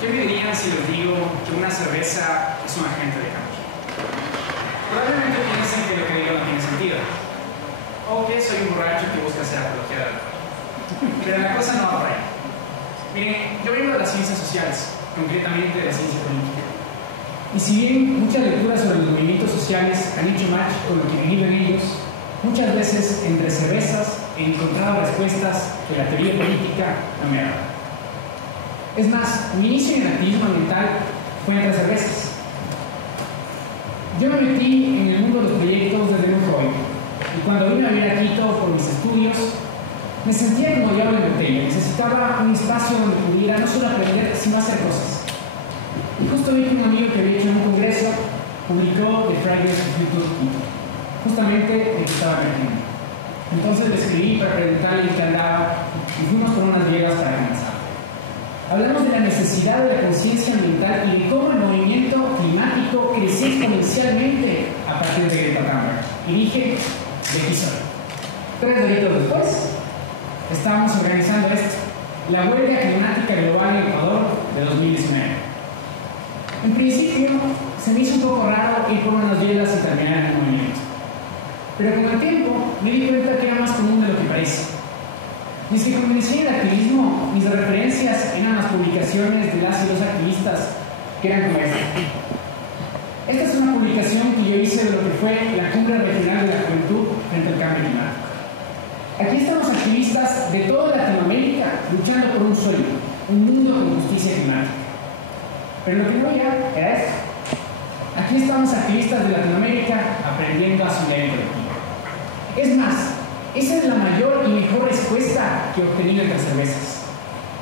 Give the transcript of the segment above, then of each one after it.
¿Qué me dirían si les digo que una cerveza es un agente de cambio? Probablemente piensen que lo que digo no tiene sentido. O que soy un borracho que busca hacer apología del alcohol. Pero la cosa no va por ahí. Miren, yo vengo de las ciencias sociales, concretamente de la ciencia política. Y si bien muchas lecturas sobre los movimientos sociales han hecho match con lo que viven ellos, muchas veces entre cervezas he encontrado respuestas que la teoría política no me ha dado. Es más, mi inicio en el activismo ambiental fue entre cervezas. Yo me metí en el mundo de los proyectos desde muy joven, y cuando vine a vivir a Quito por mis estudios, me sentía como diablo en botella. Necesitaba un espacio donde pudiera no solo aprender, sino hacer cosas. Y justo vi que un amigo que había hecho en un congreso publicó The Fridays for Future Quito, justamente el que estaba perdiendo. Entonces le escribí para preguntarle en qué andaba y fuimos por unas viegas para comenzar. Hablamos de la necesidad de la conciencia ambiental y de cómo el movimiento climático creció exponencialmente a partir de Greta Thunberg. Y dije, de aquí soy. 3 doritos después, estábamos organizando esto, la huelga climática global en Ecuador de 2019. En principio, se me hizo un poco raro ir por unas viegas y terminar en el movimiento. Pero con el tiempo me di cuenta que era más común de lo que parece. Y es que cuando inicié el activismo, mis referencias eran las publicaciones de las y los activistas que eran como esta. Esta es una publicación que yo hice de lo que fue la Cumbre Regional de la Juventud frente al Cambio Climático. Aquí estamos activistas de toda Latinoamérica luchando por un sueño, un mundo con justicia climática. Pero lo que no había era esto. Aquí estamos activistas de Latinoamérica aprendiendo a asumir el colectivo. Es más, esa es la mayor y mejor respuesta que he obtenido entre cervezas: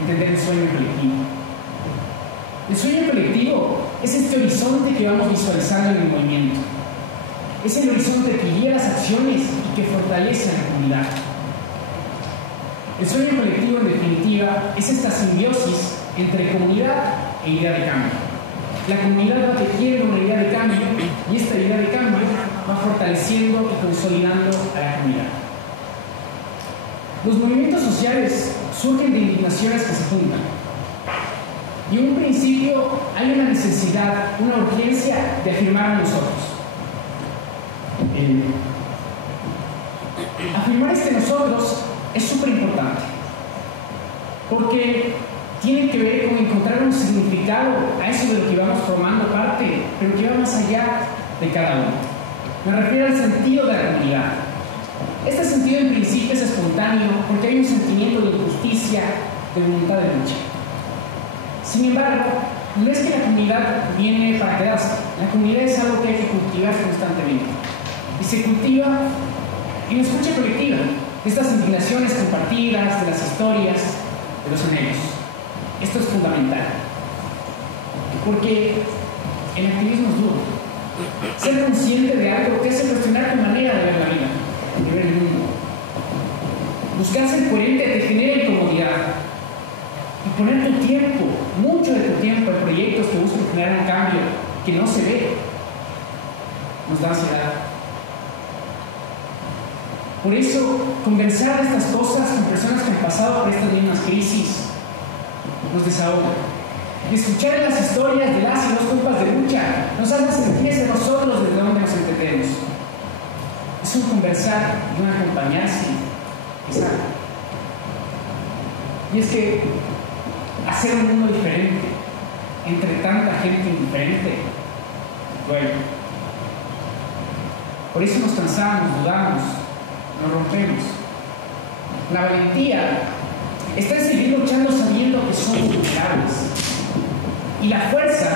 entender el sueño colectivo. El sueño colectivo es este horizonte que vamos visualizando en el movimiento. Es el horizonte que guía las acciones y que fortalece a la comunidad. El sueño colectivo, en definitiva, es esta simbiosis entre comunidad e idea de cambio. La comunidad va tejiendo una idea de cambio y esta idea de cambio va fortaleciendo y consolidando a la comunidad. Los movimientos sociales surgen de indignaciones que se juntan. Y en un principio hay una necesidad, una urgencia de afirmar a nosotros. Afirmar este nosotros es súper importante, porque tiene que ver con encontrar un significado a eso de lo que vamos formando parte, pero que va más allá de cada uno. Me refiero al sentido de la comunidad. Este sentido en principio es espontáneo porque hay un sentimiento de injusticia, de voluntad de lucha. Sin embargo, no es que la comunidad viene para quedarse. La comunidad es algo que hay que cultivar constantemente. Y se cultiva en la escucha colectiva, de estas inclinaciones compartidas, de las historias, de los anhelos. Esto es fundamental. Porque el activismo es duro. Ser consciente de algo te hace cuestionar tu manera de ver la vida, de ver el mundo. Buscar ser coherente te genera incomodidad. Y poner tu tiempo, mucho de tu tiempo, en proyectos que buscan generar un cambio que no se ve, nos da ansiedad. Por eso, conversar de estas cosas con personas que han pasado por estas mismas crisis nos desahoga. Y escuchar las historias de las y los compas de lucha nos hace sentirse nosotros desde donde nos entendemos. Es un conversar y un acompañarse que sana. Y es que hacer un mundo diferente entre tanta gente indiferente duele. Por eso nos cansamos, dudamos, nos rompemos. La valentía está en seguir luchando sabiendo que somos vulnerables. Y la fuerza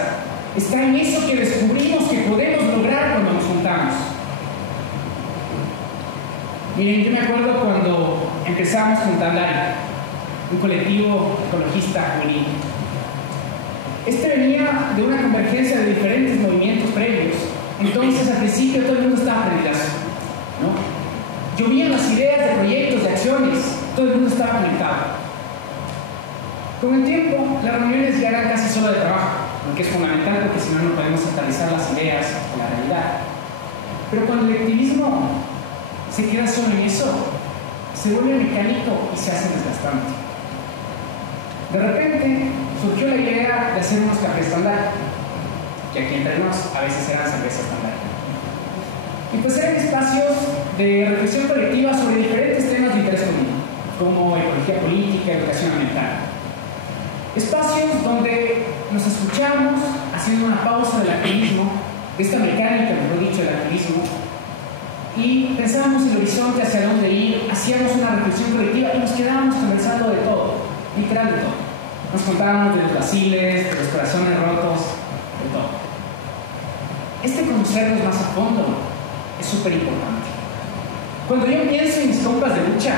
está en eso que descubrimos que podemos lograr cuando nos juntamos. Miren, yo me acuerdo cuando empezamos con Tandari, un colectivo ecologista juvenil. Este venía de una convergencia de diferentes movimientos previos. Entonces, al principio todo el mundo estaba prendidazo, ¿no? Llovían las ideas de proyectos, de acciones, todo el mundo estaba conectado. Con el tiempo, las reuniones ya eran casi solo de trabajo, lo que es fundamental porque si no, no podemos aterrizar las ideas a la realidad. Pero cuando el activismo se queda solo en eso, se vuelve mecánico y se hace desgastante. De repente, surgió la idea de hacer unos cafés estándar, que aquí entre nos a veces eran cervezas estándar. Y pues eran espacios de reflexión colectiva sobre diferentes temas de interés común, como ecología política, educación ambiental. Espacios donde nos escuchamos haciendo una pausa del activismo, de esta mecánica, mejor dicho, del activismo, y pensábamos en el horizonte hacia dónde ir, hacíamos una reflexión colectiva y nos quedábamos conversando de todo, literal de todo. Nos contábamos de los vaciles, de los corazones rotos, de todo. Este conocernos más a fondo es súper importante. Cuando yo pienso en mis compas de lucha,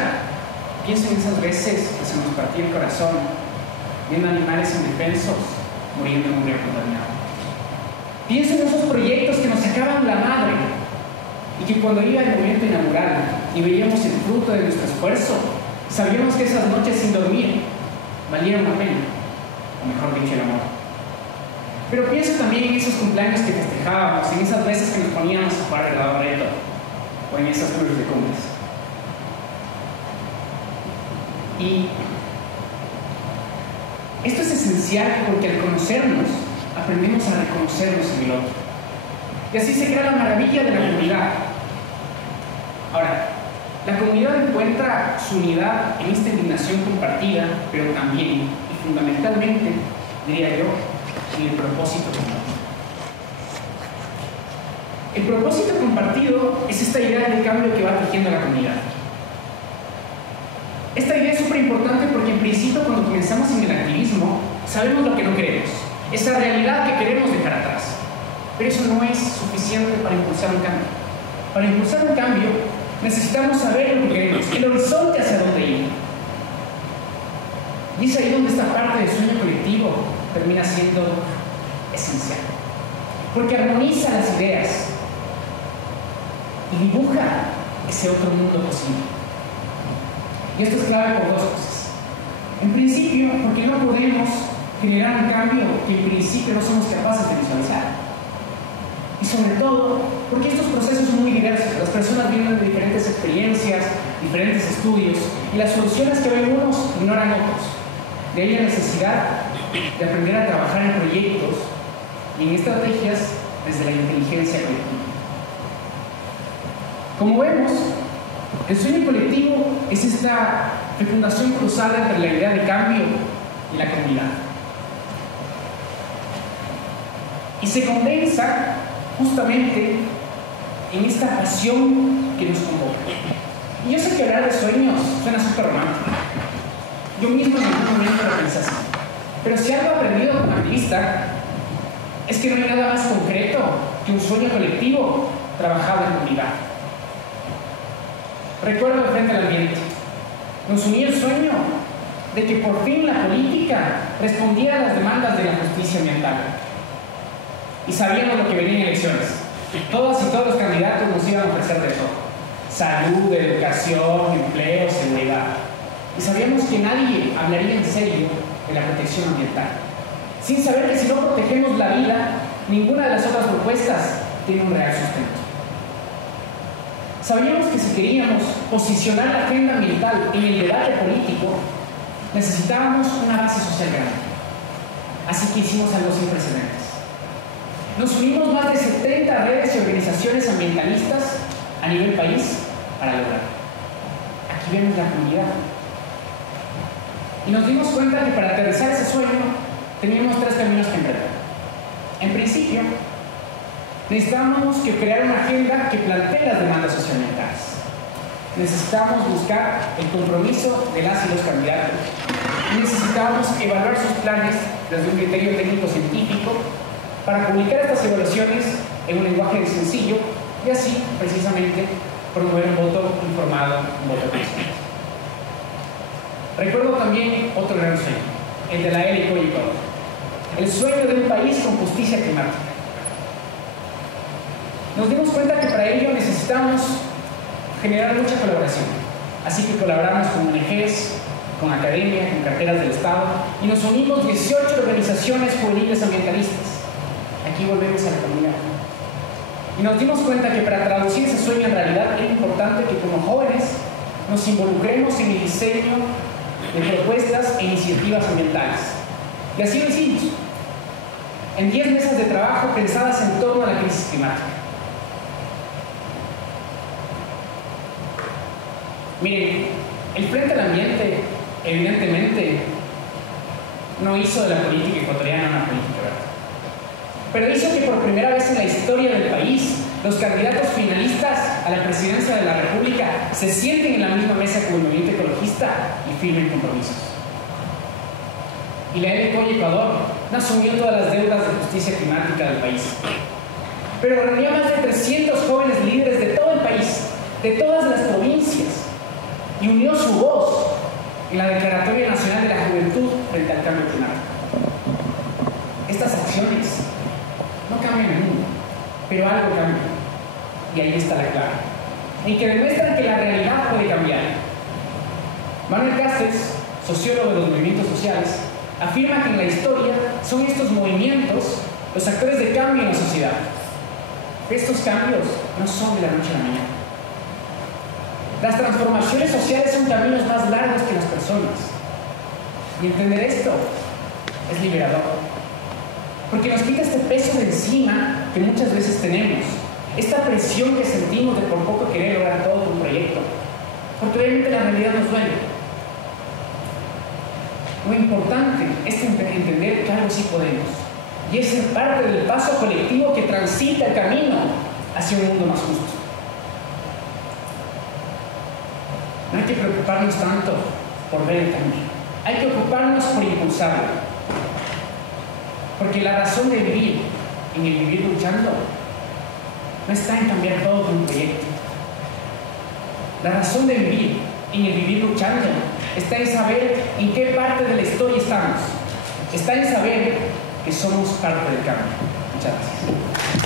pienso en esas veces que se nos partía el corazón, viendo animales indefensos muriendo en un río contaminado. Pienso en esos proyectos que nos sacaban la madre y que cuando iba el momento inaugural y veíamos el fruto de nuestro esfuerzo, sabíamos que esas noches sin dormir valieron la pena, o mejor dicho, el amor. Pero pienso también en esos cumpleaños que festejábamos, en esas veces que nos poníamos a jugar el lado reto, o en esas clubes de cumbres. Y esto es esencial porque al conocernos, aprendemos a reconocernos en el otro. Y así se crea la maravilla de la comunidad. Ahora, la comunidad encuentra su unidad en esta indignación compartida, pero también, y fundamentalmente, diría yo, en el propósito compartido. El propósito compartido es esta idea de cambio que va tejiendo la comunidad. Esta idea es súper importante porque en principio cuando comenzamos en el activismo sabemos lo que no queremos, esa realidad que queremos dejar atrás. Pero eso no es suficiente para impulsar un cambio. Para impulsar un cambio necesitamos saber lo que queremos, el horizonte hacia dónde ir. Y es ahí donde esta parte del sueño colectivo termina siendo esencial. Porque armoniza las ideas y dibuja ese otro mundo posible. Y esto es clave por dos cosas. En principio, porque no podemos generar un cambio que en principio no somos capaces de visualizar. Y sobre todo, porque estos procesos son muy diversos. Las personas vienen de diferentes experiencias, diferentes estudios, y las soluciones que ven unos ignoran otros. De ahí la necesidad de aprender a trabajar en proyectos y en estrategias desde la inteligencia colectiva. Como vemos, el sueño colectivo es esta fecundación cruzada entre la idea de cambio y la comunidad. Y se condensa justamente en esta pasión que nos convoca. Y yo sé que hablar de sueños suena súper romántico. Yo mismo en algún momento lo pensé así. Pero si algo he aprendido como activista es que no hay nada más concreto que un sueño colectivo trabajado en comunidad. Recuerdo de frente al ambiente. Nos unía el sueño de que por fin la política respondía a las demandas de la justicia ambiental. Y sabíamos lo que venía en elecciones. Todas y todos los candidatos nos iban a ofrecer de todo. Salud, educación, empleo, seguridad. Y sabíamos que nadie hablaría en serio de la protección ambiental. Sin saber que si no protegemos la vida, ninguna de las otras propuestas tiene un real sustento. Sabíamos que si queríamos posicionar la agenda ambiental en el debate político, necesitábamos una base social grande. Así que hicimos algo sin precedentes. Nos unimos más de 70 redes y organizaciones ambientalistas a nivel país para lograrlo. Aquí vemos la comunidad. Y nos dimos cuenta que para aterrizar ese sueño teníamos tres caminos que emprender. En principio, necesitamos que crear una agenda que plantee las demandas socioambientales. Necesitamos buscar el compromiso de las y los candidatos. Necesitamos evaluar sus planes desde un criterio técnico-científico para publicar estas evaluaciones en un lenguaje sencillo y así, precisamente, promover un voto informado, un voto consciente. Recuerdo también otro gran sueño, el de la era icónica, el sueño de un país con justicia climática. Nos dimos cuenta que para ello necesitamos generar mucha colaboración, así que colaboramos con ONGs, con academia, con carteras del Estado y nos unimos 18 organizaciones juveniles ambientalistas. Aquí volvemos a la comunidad. Y nos dimos cuenta que para traducir ese sueño en realidad es importante que como jóvenes nos involucremos en el diseño de propuestas e iniciativas ambientales. Y así lo hicimos, en 10 mesas de trabajo pensadas en torno a la crisis climática. Miren, el Frente al Ambiente, evidentemente, no hizo de la política ecuatoriana una política, ¿verdad? Pero hizo que por primera vez en la historia del país, los candidatos finalistas a la presidencia de la República se sienten en la misma mesa con el movimiento ecologista y firmen compromisos. Y la LPOY Ecuador no asumió todas las deudas de justicia climática del país, pero reunió a más de 300 jóvenes líderes de todo el país, de todas las provincias, y unió su voz en la Declaratoria Nacional de la Juventud frente al cambio climático. Estas acciones no cambian el mundo, pero algo cambia, y ahí está la clave, en que demuestran que la realidad puede cambiar. Manuel Castells, sociólogo de los movimientos sociales, afirma que en la historia son estos movimientos los actores de cambio en la sociedad. Estos cambios no son de la noche a la mañana. Las transformaciones sociales son caminos más largos que las personas. Y entender esto es liberador, porque nos quita este peso de encima que muchas veces tenemos, esta presión que sentimos de por poco querer lograr todo un proyecto, porque obviamente la realidad nos duele. Lo importante es entender que algo sí podemos, y es ser parte del paso colectivo que transita el camino hacia un mundo más justo. No hay que preocuparnos tanto por ver el cambio, hay que ocuparnos por impulsarlo, porque la razón de vivir en el vivir luchando no está en cambiar todo con un proyecto. La razón de vivir en el vivir luchando está en saber en qué parte de la historia estamos, está en saber que somos parte del cambio. Muchas gracias.